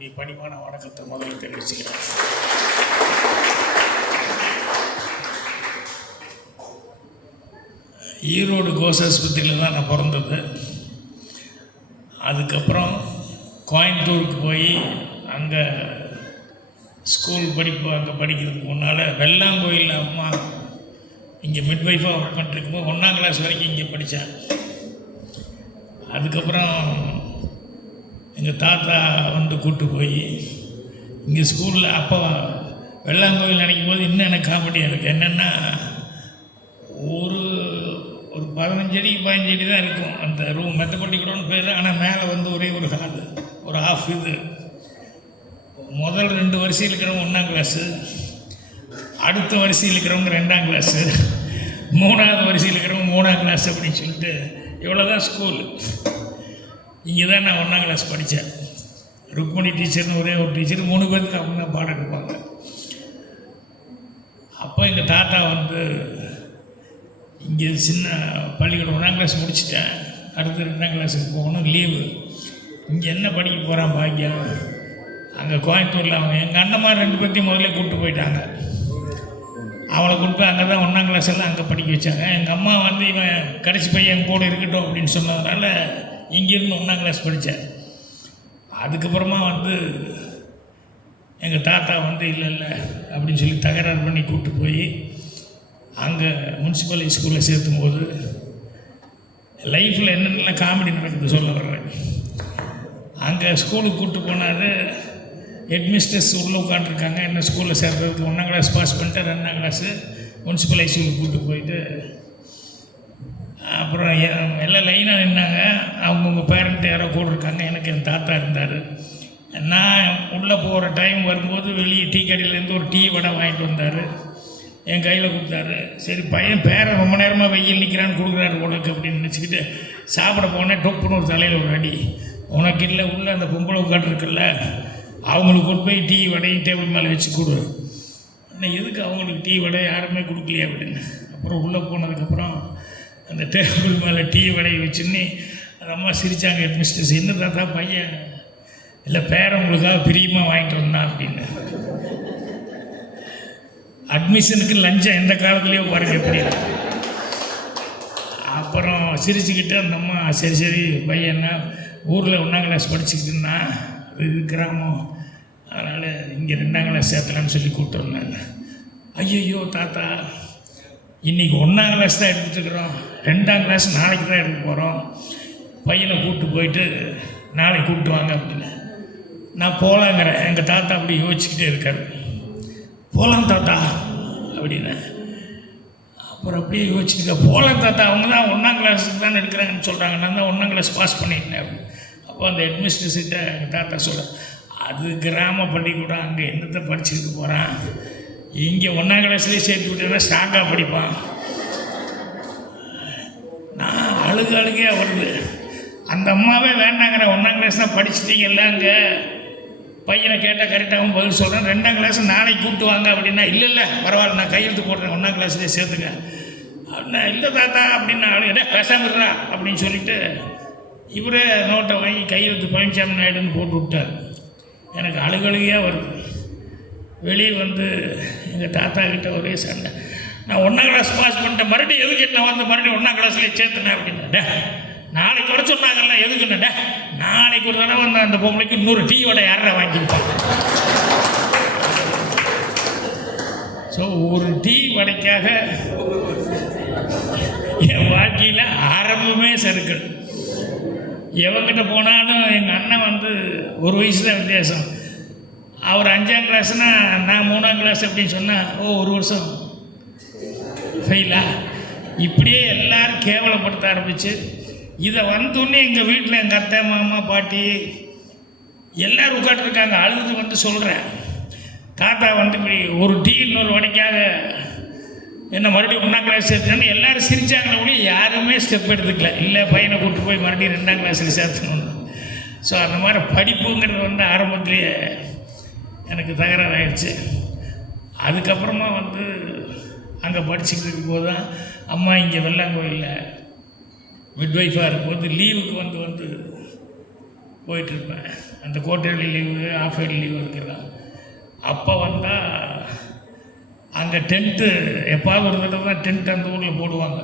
என்னுடைய பணிவான வணக்கத்தை முதலில் தெரிவிச்சுக்கிறேன். ஈரோடு கோசாஸ்பத்திரியில் தான் நான் பிறந்தது. அதுக்கப்புறம் கோயம்புத்தூருக்கு போய் அங்கே ஸ்கூல் படிப்பு அங்கே படிக்கிறதுக்கு முன்னால் வெள்ளாங்கோயில் அம்மா இங்கே மிட்வைஃபாக ஒர்க் பண்ணிட்டுருக்கும்போது 1ஆம் கிளாஸ் வரைக்கும் இங்கே படித்தேன். அதுக்கப்புறம் எங்கள் தாத்தா வந்து கூப்பிட்டு போய் இங்கே ஸ்கூலில் அப்போ வெள்ளாங்கோயில் நினைக்கும் போது இன்னும் எனக்கு காமெடியாக இருக்குது. என்னென்னா ஒரு 15 அடிக்கு 15 அடி தான் இருக்கும் அந்த ரூம், மெத்தப்பள்ளிக்கூடம்னு பேர். ஆனால் மேலே வந்து ஒரே ஒரு ஹால், ஒரு ஹாஃப் இது. முதல் 2 வரிசையில் இருக்கிறவங்க 1ஆம் கிளாஸு, அடுத்த வரிசையில் இருக்கிறவங்க 2ஆம் கிளாஸு, 3ஆவது வரிசையில் இருக்கிறவங்க 3ஆம் கிளாஸ் அப்படின்னு சொல்லிட்டு இவ்வளோ தான் ஸ்கூலு. இங்கே தான் நான் 1ஆம் கிளாஸ் படித்தேன். ருக்மணி டீச்சர்னு ஒரே ஒரு டீச்சர், 3 பேருக்கு அவங்க தான் பாடம் எடுப்பாங்க. அப்போ எங்கள் தாத்தா வந்து இங்கே சின்ன பள்ளிக்கூடம் 1ஆம் கிளாஸ் முடிச்சிட்டேன், அடுத்து 2ஆம் கிளாஸுக்கு போகணும், லீவு. இங்கே என்ன படிக்க போகிறான் பாக்கியம். அங்கே கோயம்புத்தூரில் அவங்க எங்கள் அண்ணன்மார் 2 பேர்த்தையும் முதல்ல கூப்பிட்டு போயிட்டாங்க. அவளை கூப்பிட்டு அங்கே தான் 1ஆம் கிளாஸ் எல்லாம் அங்கே படிக்க வச்சாங்க. எங்கள் அம்மா வந்து இவன் கடைசி பையன் கூட இருக்கட்டும் அப்படின்னு சொன்னதுனால இங்கேருந்து 1ஆம் கிளாஸ் படித்தேன். அதுக்கப்புறமா வந்து எங்கள் தாத்தா வந்து இல்லை அப்படின்னு சொல்லி தகராறு பண்ணி கூப்பிட்டு போய் அங்கே முனிசிபல் ஸ்கூலில் சேர்த்தும் போது லைஃப்பில் என்னென்னலாம் காமெடி நடக்குது சொல்ல வர்றேன். அங்கே ஸ்கூலுக்கு கூப்பிட்டு போனார். ஹெட்மிஸ்டர்ஸ் உள்ளே உட்காந்துருக்காங்க. என்ன ஸ்கூலில் சேர்த்ததுக்கு 1ஆம் கிளாஸ் பாஸ் பண்ணிட்டு 2ஆம் கிளாஸு முனிசிபல் ஸ்கூலுக்கு கூப்பிட்டு போயிட்டு அப்புறம் எல்லாம் லைனாக நின்னாங்க. அவங்கவுங்க பேரண்ட்டு யாரோ கூட இருக்காங்க. எனக்கு என் தாத்தா இருந்தார். நான் உள்ளே போகிற டைம் வரும்போது வெளியே டீ கடையிலேருந்து ஒரு டீ வடை வாங்கிட்டு வந்தார், என் கையில் கொடுத்தாரு. சரி பையன் பேரன் ரொம்ப நேரமாக வெயில் நிற்கிறான்னு கொடுக்குறாரு உனக்கு அப்படின்னு நினச்சிக்கிட்டு சாப்பிட போனேன். டொப்புன்னு ஒரு தலையில் ஒரு அடி. உனக்கு இல்லை, உள்ளே அந்த பொம்பளை உட்காந்துருக்குல்ல அவங்களுக்கு கொண்டு போய் டீ வடையும் டேபிள் மேலே வச்சு கொடு. ஆனால் எதுக்கு அவங்களுக்கு டீ வடை யாருமே கொடுக்கலையே அப்படின்னு. அப்புறம் உள்ளே போனதுக்கப்புறம் அந்த டேபிள் மேலே டீ வடையை வச்சுன்னு அந்த அம்மா சிரித்தாங்க. ஹெட்மிஸ்டர்ஸ், என்ன தாத்தா பையன் இல்லை பேரன் உங்களுக்காக பிரியமாக வாங்கிட்டு வந்தான் அப்படின்னு. அட்மிஷனுக்கு லஞ்சம் எந்த காலத்துலேயோ பாருங்க எப்படி. அப்புறம் சிரிச்சுக்கிட்டு அந்த அம்மா சரி பையன்னா ஊரில் 1ஆம் கிளாஸ் படிச்சுக்கிட்டு இருந்தான், இது கிராமம், அதனால் இங்கே 2ஆம் கிளாஸ் சேர்த்தலான்னு சொல்லி கூப்பிட்டு வந்தாங்க. ஐயோ தாத்தா, இன்றைக்கி 1ஆம் கிளாஸ் தான் எடுத்துகிட்ருக்குறோம், 2ஆம் கிளாஸ் நாளைக்கு தான் எடுக்க போகிறோம், பையனை கூப்பிட்டு போயிட்டு நாளைக்கு கூப்பிட்டு வாங்க அப்படின்னு. நான் போகலாங்கிறேன். எங்கள் தாத்தா அப்படி யோசிச்சுக்கிட்டே இருக்கார். போகலாம் தாத்தா அப்படின்னு. அப்புறம் அப்படியே யோசிச்சுருக்க, போகலாம் தாத்தா, அவங்க தான் 1ஆம் கிளாஸுக்கு தான் எடுக்கிறாங்கன்னு சொல்கிறாங்க, நான் தான் 1ஆம் கிளாஸ் பாஸ் பண்ணிட்டேன் அப்படின்னு. அப்போ அந்த ஹெட்மிஸ்டர்ஸ்கிட்ட எங்கள் தாத்தா சொல்ல, அது கிராம பள்ளிக்கூடம், அங்கே என்னத்தை படிச்சுட்டு போகிறான், இங்கே 1ஆம் கிளாஸ்லேயே சேர்த்து விட்டேன்னா ஸ்ட்ராங்காக படிப்பான். நான் அழுகையாக வருது. அந்த அம்மாவே வேண்டாங்கிற 1ஆம் கிளாஸ் தான் படிச்சுட்டீங்கல்ல, அங்கே பையனை கேட்டால் கரெக்டாகவும் பதில் சொல்கிறேன், 2ஆம் கிளாஸ் நாளைக்கு கூப்பிட்டு வாங்க அப்படின்னா, இல்லை பரவாயில்ல நான் கையெழுத்து போடுறேன் 1ஆம் கிளாஸ்லேயே சேர்த்துங்க அப்படின்னா, இல்லை தாத்தா அப்படின்னு அழுகிறா, பேசாமடுறா அப்படின்னு சொல்லிவிட்டு இவரே நோட்டை வாங்கி கையெழுத்து பழனிசாமி நாயுடுன்னு போட்டு விட்டார். எனக்கு அழுகையாக வருது. வெளியே வந்து எங்கள் தாத்தா கிட்ட ஒரே சண்டை. நான் 1ஆம் கிளாஸ் பாஸ் பண்ணிட்டேன், மறுபடியும் எதுக்கு நான் வந்து மறுபடியும் 1ஆம் கிளாஸ்லேயே சேர்த்துனேன் அப்படின்னா, நாளைக்கு கூட சொன்னாங்கல்ல எதுக்குன்னே, நாளைக்கு ஒரு தடவை வந்து அந்த பொம்பளைக்கு 100 டீ வடை யாரை வாங்கியிருப்பாங்க. ஸோ ஒரு டீ வடைக்காக என் வாழ்க்கையில் ஆரம்பமே சறுக்கள். எவங்கிட்ட போனாலும் எங்கள் அண்ணன் வந்து 1 வயசு தான் வித்தியாசம். அவர் 5ஆம் கிளாஸ்னால் நான் 3ஆம் கிளாஸ் அப்படின்னு சொன்னால் 1 வருஷம் ஃபெயிலா. இப்படியே எல்லோரும் கேவலப்படுத்த ஆரம்பிச்சு இதை வந்தோடனே எங்கள் வீட்டில் எங்கள் அத்தை மாமா பாட்டி எல்லோரும் உட்காந்துருக்காங்க. அழுது வந்து சொல்கிறேன், தாத்தா வந்து இப்படி ஒரு டீ 100 வடைக்காக என்ன மறுபடியும் 1ஆம் கிளாஸ் சேர்த்துனு எல்லோரும் சிரித்தாங்களே ஒழிய யாருமே ஸ்டெப் எடுத்துக்கல. இல்லை பையனை கூப்பிட்டு போய் மறுபடியும் 2ஆம் கிளாஸில் சேர்த்துக்கணும். ஸோ அந்த மாதிரி படிப்புங்கிறது வந்து ஆரம்பத்துலேயே எனக்கு தகராறு ஆயிடுச்சு. அதுக்கப்புறமா வந்து அங்கே படிச்சுக்கிட்டு இருக்கும்போது தான் அம்மா இங்கே வெள்ளாங்கோயிலில் மிட்வைஃபாக இருக்கும்போது லீவுக்கு வந்து போயிட்டுருப்பேன். அந்த quarterly leave, half yearly leave இருக்கிறான். அப்போ வந்தால் அங்கே டென்ட்டு எப்பாவது ஒரு தடவை தான் டென்ட் அந்த ஊரில் போடுவாங்க.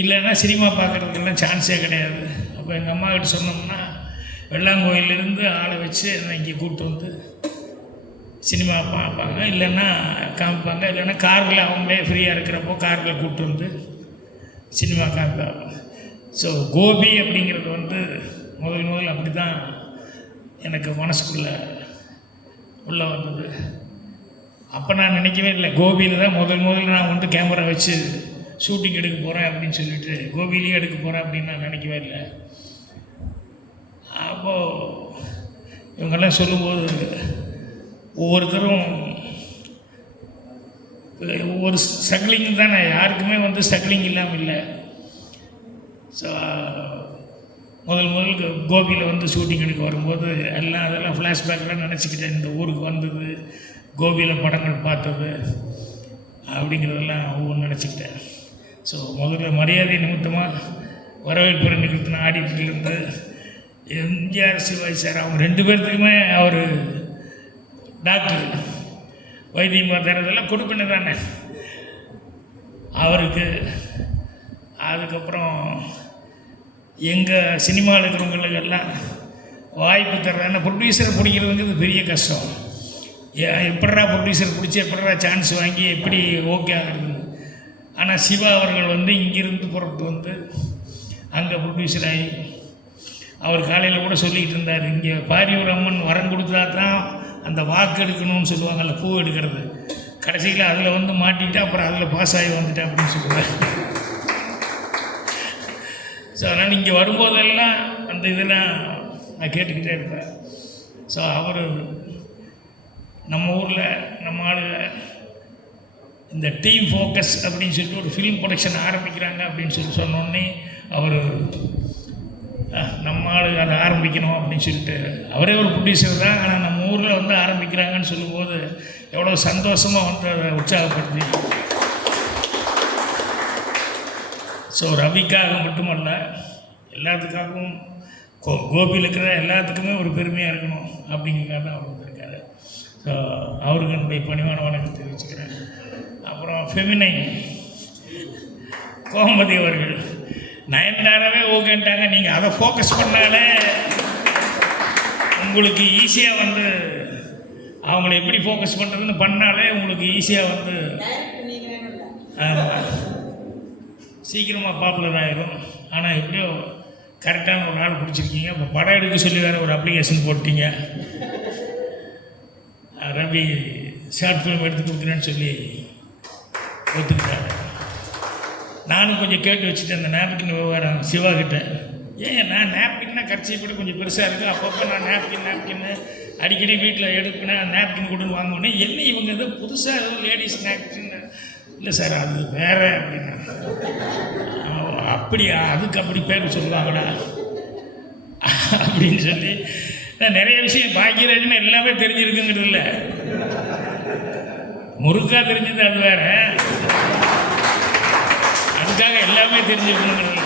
இல்லைன்னா சினிமா பார்க்குறதுக்கெல்லாம் சான்ஸே கிடையாது. அப்போ எங்கள் அம்மா கிட்ட சொன்னோம்னா வெள்ளாங்கோயிலேருந்து ஆளை வச்சு என்னை இங்கே கூப்பிட்டு வந்து சினிமா பார்ப்பாங்க, இல்லைன்னா காமிப்பாங்க. இல்லைன்னா காரில் அவங்களே ஃப்ரீயாக இருக்கிறப்போ காரில் கூப்பிட்டு வந்து சினிமா காமிப்பாங்க. ஸோ கோபி அப்படிங்கிறது வந்து முதல் அப்படி தான் எனக்கு மனசுக்குள்ளே உள்ளே வந்தது. அப்போ நான் நினைக்கவே இல்லை, கோபியில் தான் முதல்ல நான் வந்து கேமரா வச்சு ஷூட்டிங் எடுக்க போகிறேன் அப்படின்னு சொல்லிட்டு கோபிலேயே எடுக்க போகிறேன் அப்படின்னு நான் நினைக்கவே இல்லை. அப்போது இவங்கெல்லாம் சொல்லும்போது ஒவ்வொருத்தரும் ஒவ்வொரு ஸ்ட்ரகிளிங் தானே, யாருக்குமே வந்து ஸ்ட்ரகிளிங் இல்லாமல் இல்லை. ஸோ முதல் கோபியில் வந்து ஷூட்டிங் எடுக்க வரும்போது அதெல்லாம் ஃப்ளாஷ்பேக்கெலாம் நினச்சிக்கிட்டேன். இந்த ஊருக்கு வந்தது, கோபியில் படங்கள் பார்த்தது அப்படிங்கிறதெல்லாம் ஒவ்வொன்று நினச்சிக்கிட்டேன். ஸோ முதல்ல மரியாதை நிமித்தமாக வரவேற்பு நிகழ்த்தின ஆடிட்டர்லேருந்து எம்ஜிஆர், சிவாஜி சார் அவங்க 2 பேர்த்துக்குமே அவர் டாக்டர் வைத்தியம் பார்த்துறதெல்லாம் கொடுப்பின தானே அவருக்கு. அதுக்கப்புறம் எங்கள் சினிமாவில் இருக்கிறவங்களுக்கெல்லாம் வாய்ப்பு தர்றேன்னா ப்ரொடியூசரை பிடிக்கிறதுங்கிறது பெரிய கஷ்டம். எப்படா ப்ரொடியூசர் பிடிச்சி எப்படா சான்ஸ் வாங்கி எப்படி ஓகே ஆகுறதுன்னு. ஆனால் சிவா அவர்கள் வந்து இங்கேருந்து புறப்பட்டு வந்து அங்கே ப்ரொடியூசர் ஆகி அவர் காலையில் கூட சொல்லிக்கிட்டு இருந்தார், இங்கே பாரியூர் அம்மன் வரம் கொடுத்தா தான் அந்த வாக்கு எடுக்கணும்னு சொல்லுவாங்கள்ல, பூ எடுக்கிறது. கடைசியில் அதில் வந்து மாட்டிட்டு அப்புறம் அதில் பாஸ் ஆகி வந்துட்டேன் அப்படின்னு சொல்லுவார். ஸோ அதனால் இங்கே வரும்போதெல்லாம் அந்த இதெல்லாம் நான் கேட்டுக்கிட்டே இருப்பேன். ஸோ அவர் நம்ம ஊரில் நம்ம ஆளுங்க இந்த டீம் ஃபோக்கஸ் அப்படின்னு சொல்லிட்டு ஒரு ஃபிலிம் ப்ரொடக்ஷன் ஆரம்பிக்கிறாங்க அப்படின்னு சொல்லி சொன்னோடனே அவர் நம்ம ஆளு அதை ஆரம்பிக்கணும் அப்படின்னு சொல்லிட்டு அவரே ஒரு ப்ரொடியூசர் தான், ஆனால் நம்ம ஊரில் வந்து ஆரம்பிக்கிறாங்கன்னு சொல்லும்போது எவ்வளோ சந்தோஷமாக வந்து அதை உற்சாகப்படுத்தி. ஸோ ரவிக்காக மட்டுமல்ல, எல்லாத்துக்காகவும் கோபியில் இருக்கிற எல்லாத்துக்குமே ஒரு பெருமையாக இருக்கணும் அப்படிங்கிறதுக்காக தான் அவர் வந்திருக்காரு. ஸோ அவருக்கு என்னுடைய பணிவான வணக்கம் தெரிவிச்சுக்கிறேன். அப்புறம் ஃபெமினைன் கோமதி அவர்கள் நயன்தாராவே ஓகேன்ட்டாங்க. நீங்கள் அதை ஃபோக்கஸ் பண்ணாலே உங்களுக்கு ஈஸியாக வந்து அவங்கள எப்படி ஃபோக்கஸ் பண்ணுறதுன்னு பண்ணாலே உங்களுக்கு ஈஸியாக வந்து சீக்கிரமாக பாப்புலர் ஆகிடும். ஆனால் எப்படியோ கரெக்டான ஒரு நாள் பிடிச்சிருக்கீங்க. இப்போ படம் எடுக்க சொல்லி வேறு ஒரு அப்ளிகேஷன் போட்டீங்க. ரவி ஷார்ட் ஃபிலிம் எடுத்து கொடுக்குறேன்னு சொல்லி ஒத்துக்கிட்டாங்க. நானும் கொஞ்சம் கேட்டு வச்சுட்டேன் அந்த நேப்கின் விவகாரம் சிவாகிட்ட. நான் நேப்கின்னா கட்சி கூட கொஞ்சம் பெருசாக இருக்குது, அப்பப்போ நான் நேப்கின் அடிக்கடி வீட்டில் எடுப்பினேன், நேப்கின் கொடுன்னு வாங்குவேன். என்ன இவங்க எதோ புதுசாக எதுவும் லேடிஸ் நேப்கின் இல்லை சார் அது வேறு அப்படின்னா. அப்படியா, அதுக்கு அப்படி பேர் சொல்லுவாங்கடா அப்படின்னு சொல்லி நிறைய விஷயம் பாக்கியராஜ்னு எல்லாமே தெரிஞ்சிருக்குங்கிறது இல்லை, முறுக்கா தெரிஞ்சது அது வேறு, அதுக்காக எல்லாமே தெரிஞ்சிருக்குங்கிறது.